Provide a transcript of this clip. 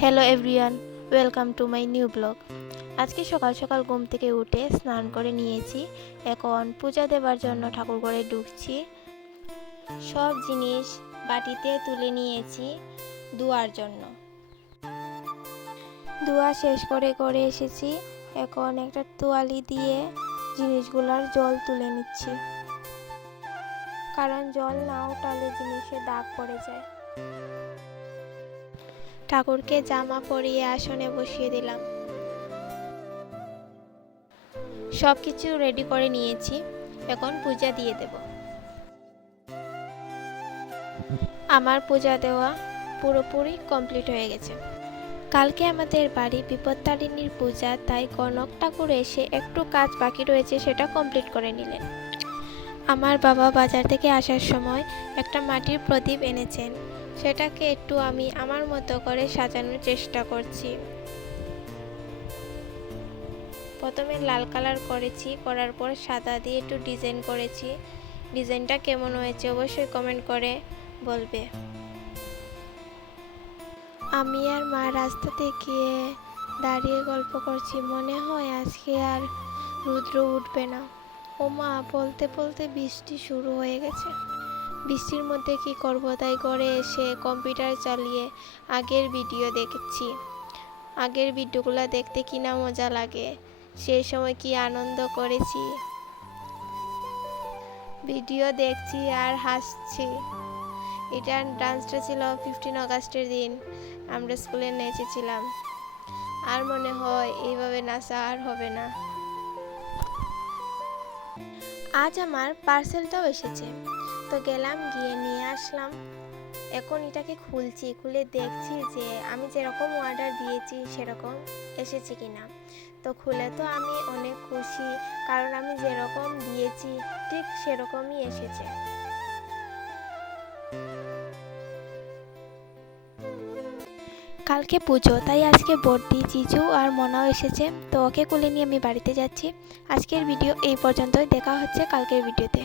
Hello everyone, welcome to my new blog. আজকে সকাল সকাল ঘুম থেকে উঠে স্নান করে নিয়েছি। এখন পূজা দেবার জন্য ঠাকুর ঘরে ঢুকছি। সব জিনিস বাটিতে তুলে নিয়েছি ধোয়ার জন্য। ধোয়া শেষ করে এসেছি। এখন একটা তোয়ালি দিয়ে জিনিসগুলোর জল তুলে নিচ্ছি, কারণ জল না উঠালে জিনিসে দাগ পড়ে যায়। ঠাকুরকে জামা পরিয়ে আসনে বসিয়ে দিলাম। সব কিছু রেডি করে নিয়েছি, এখন পূজা দিয়ে দেব। আমার পূজা দেওয়া পুরোপুরি কমপ্লিট হয়ে গেছে। কালকে আমাদের বাড়ি বিপত্তারিণীর পূজা, তাই কনক ঠাকুর এসে একটু কাজ বাকি রয়েছে, সেটা কমপ্লিট করে নিলেন। আমার বাবা বাজার থেকে আসার সময় একটা মাটির প্রদীপ এনেছেন, সেটাকে একটু আমি আমার মতো করে সাজানোর চেষ্টা করছি। প্রথমে লাল কালার করেছি, করার পর সাদা দিয়ে একটু ডিজাইন করেছি। ডিজাইনটা কেমন হয়েছে অবশ্যই কমেন্ট করে বলবে। আমি আর মা রাস্তাতে গিয়ে দাঁড়িয়ে গল্প করছি, মনে হয় আজকে আর রুদ্র উঠবে না। ও মা, বলতে বলতে বৃষ্টি শুরু হয়ে গেছে। বৃষ্টির মধ্যে কি করব, তাই ঘরে এসে কম্পিউটার চালিয়ে আগের ভিডিও দেখছি। আগের ভিডিওগুলো দেখতে কি না মজা লাগে, সেই সময় কি আনন্দ করেছি। ভিডিও দেখছি আর হাসছি। এটা ডান্সটা ছিল 15 আগস্টের দিন, আমরা স্কুলে নেচেছিলাম। আর মনে হয় এইভাবে নাচা আর হবে না। আজ আমার পার্সেলটাও এসেছে, তো গেলাম, গিয়ে নিয়ে আসলাম। এখন এটাকে খুলছি, খুলে দেখছি যে আমি যেরকম অর্ডার দিয়েছি সেরকম এসেছে কিনা। তো খুলে তো আমি অনেক খুশি, কারণ আমি যেরকম দিয়েছি ঠিক সেরকমই এসেছে। কালকে পুজো, তাই আজকে বর্দি, জিজু আর মনাও এসেছে, তো ওকে কোলে নিয়ে আমি বাড়িতে যাচ্ছি। আজকের ভিডিও এই পর্যন্তই, দেখা হচ্ছে কালকের ভিডিওতে।